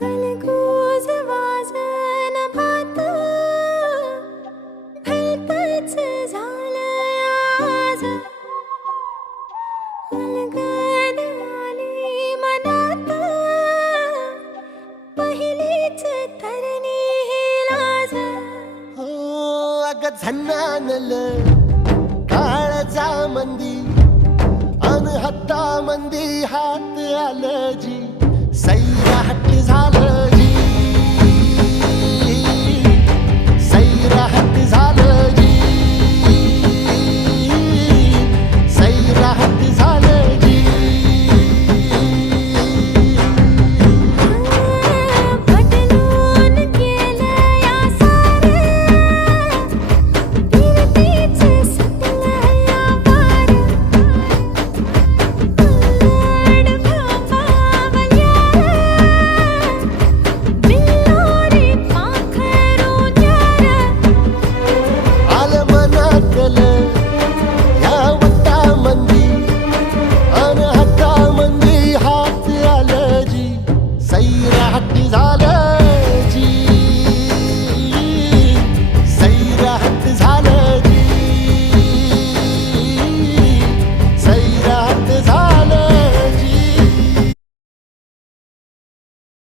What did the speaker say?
अलगोज वाजन भात भलतंच झालंय आज. अलगद आली मनात पहिलीच तरणी ही लाज. हो अग झन्नानल काळजा मंदी अन हत्ता मंदी हात आलं जी सैरा हट्ट झालं